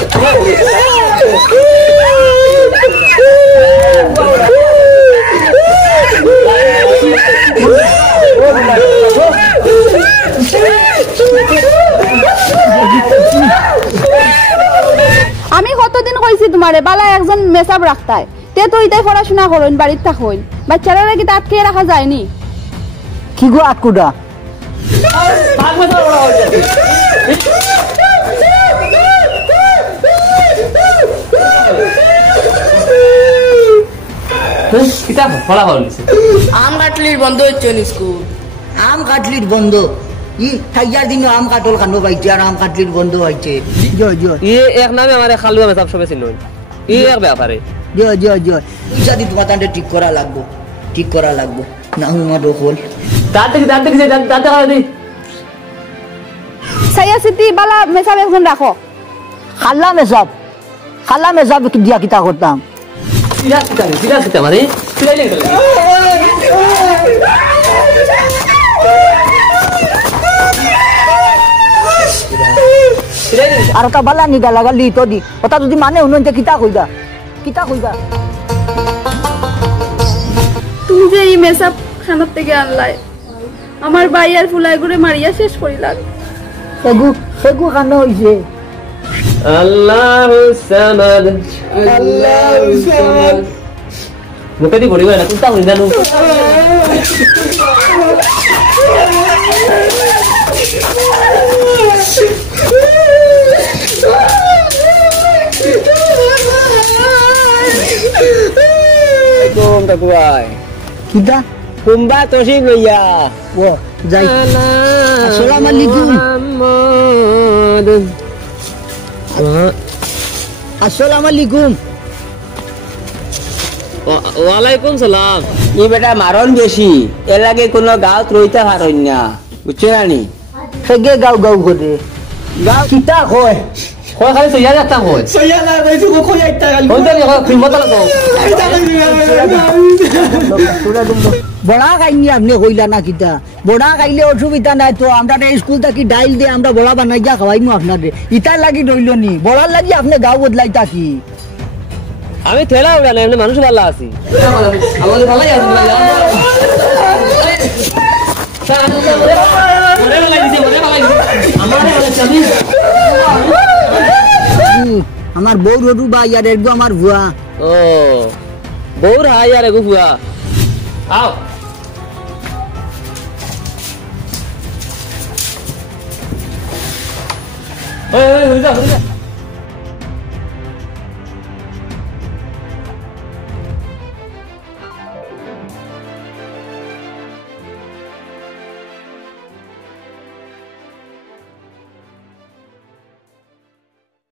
আমি কতদিন কইছি তোমারে বালা একজন মেসাব রাখতাই তে তো ইতাই পড়াশোনা করুন বাড়িতে থাকুন বাচ্চারা কি আটকে রাখা যায়নি কি গো আটকুটা আম কাটলির বন্ধ হচ্ছে স্কুল আম কাটলির বন্ধ ই থাইয়ার দিন আম কাটল খানো পাইছে আর আম কাটলির বন্ধ হয়েছে জয় জয় এক নামে আমার খালু আমি সব সবে চিনুন এক ব্যাপারে জয় জয় জয় পয়সা দি তোমার তান্ডে ঠিক করা লাগবো না হুমা দখল দাঁত দি সাইয়া সিটি বালা মেসাব একজন রাখো খাল্লা মেসাব দিয়া কিতা করতাম সিধা মানে আর ওটা বালা নিগা লাগালি তো দি ওটা যদি মানে উন্নয়ন কিতা কইবা তুমি যে এই মেসাব খানার থেকে আনলাই আমার ভাই আর ফুলাই করে মারিয়া শেষ করিলাম সেগু খানো হইছে আল্লাহু সামাদ মুখে দি পড়িবা না কুস্তা হই জানো কোন তাকুয়াই কিতা কুম্বা তশিক লইয়া ও যাই আসসালামু আলাইকুম আসসালামু আলাইকুম ওয়ালাইকুম সালাম ই বেটা মারণ বেশি এর লাগে কোনো গাঁত রইতে পারেন না বুঝছে নানি সেগে গাও করে গাও কিতা কয় কয় খালি সইয়া যাতা কয় সইয়া না কইছো কই আইতা গালি হইতা নি খিমতা লাগো বড়া খাইনি আপনি কইলা না কিতা বড়া খাইলে অসুবিধা নাই তো আমরা স্কুল থেকে ডাইল দিয়ে আমরা বড়া বানাই যা খাওয়াইমু আপনাদের ইটার লাগি রইল নি বড়ার লাগি আপনি গাও বদলাই থাকি আমি ঠেলা উড়া না মানুষ ভালো আছি আমাদের ভালোই আছে আমার বউ রটু বা ইয়ার একদম আমার ভুয়া ও বউর হাই আর এগো ভুয়া আও ওই হই যা